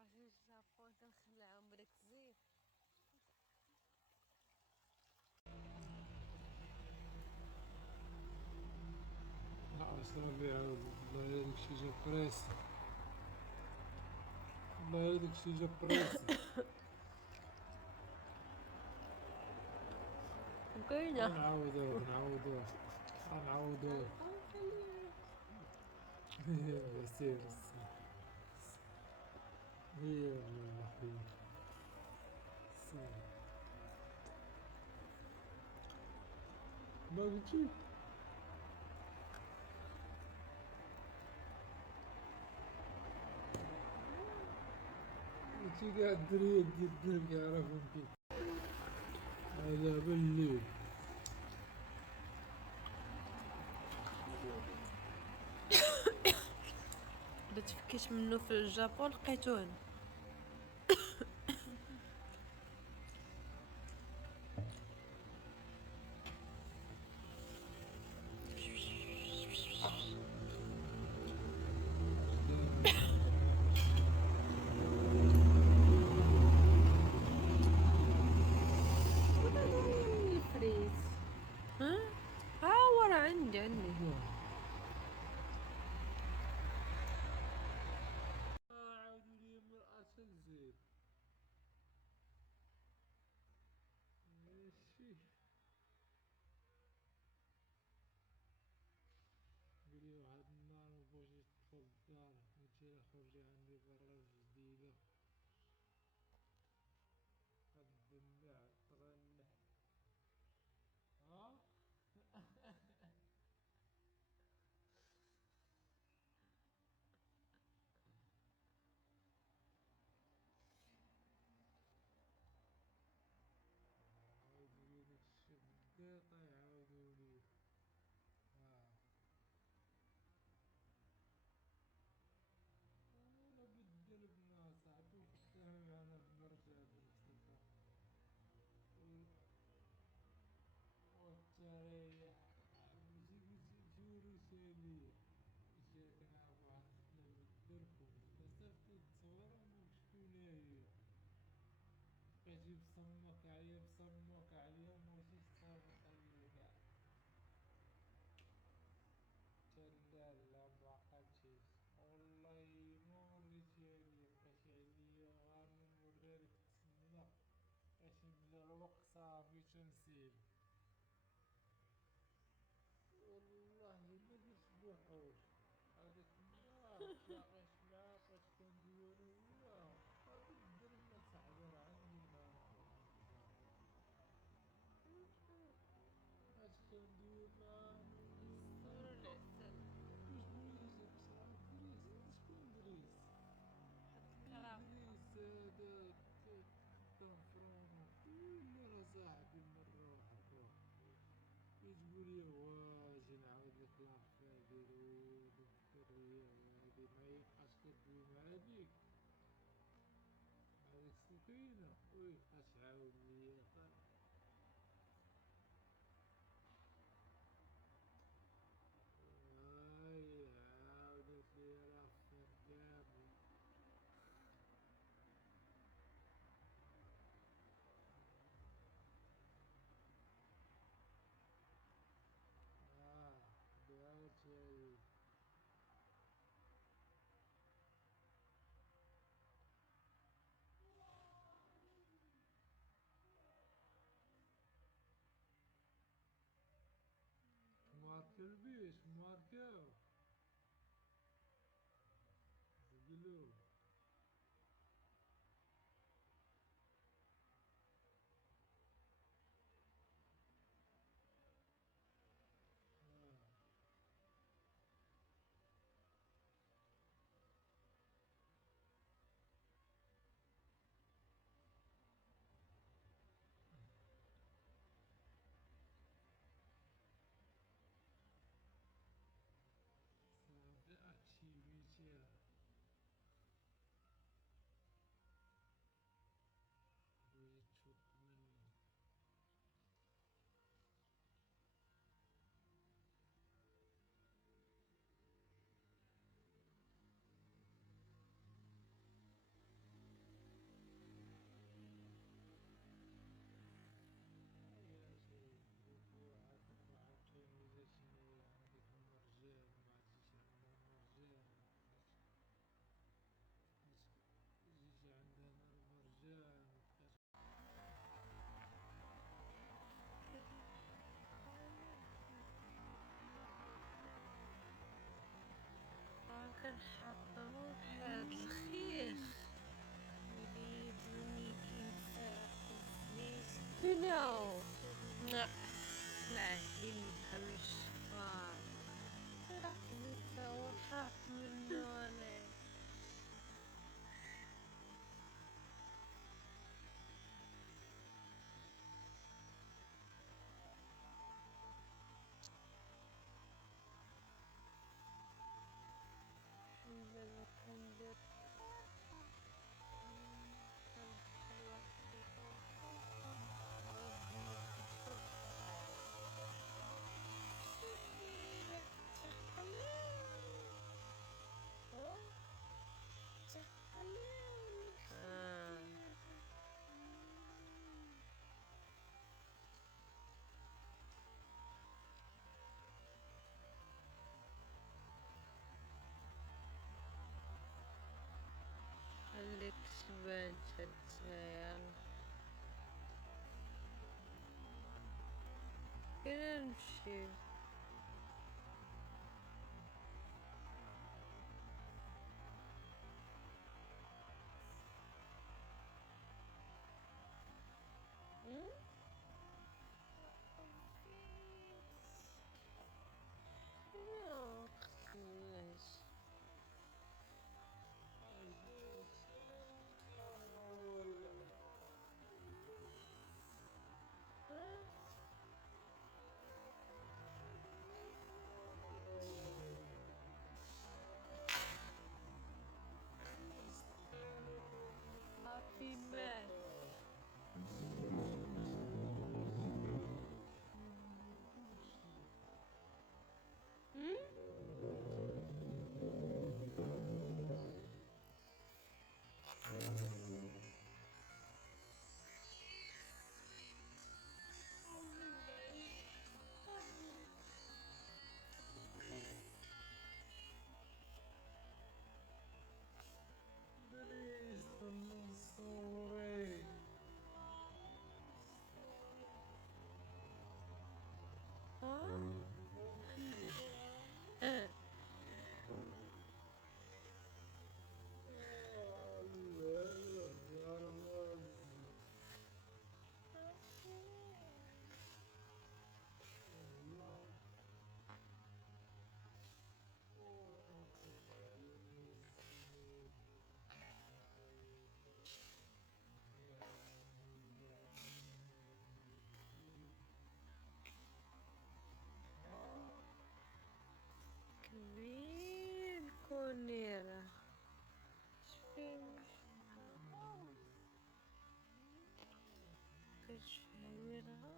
عرفتي الجابون كنخلعهم بداك الزيت. لا أصلا والله يا داكشي جا بريسي، والله يا داكشي جا بريسي. وكاينة غنعوضوه. سير هي والله هي سير. ما قلتي قلتي كاع الدريات ديال الدرب كيعرفو كيف هذا بالليل. بدا تفكيت منه في الجابون لقيتو هنا. الفريت ها ورا عندي عاودوا لي مرأة الزيت ماشي. قولي واحد النهار مبغيتيش تدخل للدار قلتي لها خرجي عندي برا الجديدة، هاد الدماع ترنح. ها عاودوا لي داكشي بالدقيقة يعاودوا لي. انا بالدرب صاحبي وكنت انا بمرجع بالخطة والتريح ماشي جوري شاليه. جا كنعرف واحد الطفلة بالدرب وصافي تصورها وشكون هي، بقيتي بصمك عليا مبغيتيش تصيفط عليا كاع. لا لا مبقاتيش والله ما وريتيها ليا، بقيتي عليا غير نوريها لك تسنى. بقيتي بلا الوقت صافي تنسيل. والله ما درت بوحوش هذاك النهار تلاقيت معاه بقيت كندوي انا وياه هادي الدرب ما صاحبي راه عندي معاه. بقيت كندوي معاه الصبر والعسل. كيجبرني بصراحة دريس. هذا شكون دريس؟ كرا دريس هذاك كنفرونو ولا راه صاحبي من الروح. كيجبرلي واجي نعاود لك لافير ديالو الدرية هادي ميبقاش كدوي مع هاديك السكينة ويبقى تعاود ليا هاي عاودت ليا لافير كامل. اه دارت هادي ماركة البيش ماركاو قلوب. آه. نحضرو هاد الخيخ يريدوني كناو سلاحي الشفار وخاف منو انا خليك تبان تتساير كنا نمشي في مال Sorry. كبير كونيرة شفين كتشهيرها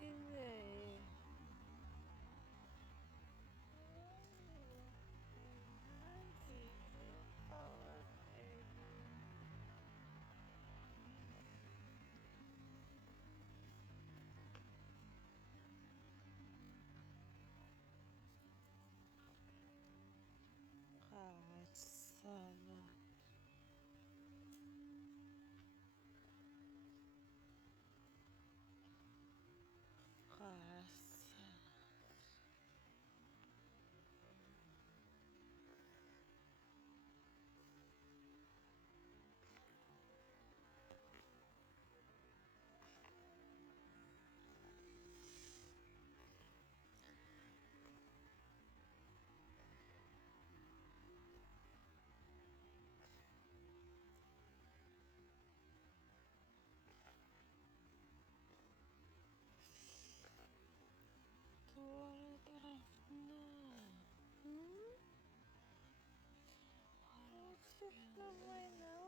هنايا قاعة الصلاة قاعة الصلاة طولت عرفنا عرفت احنا وين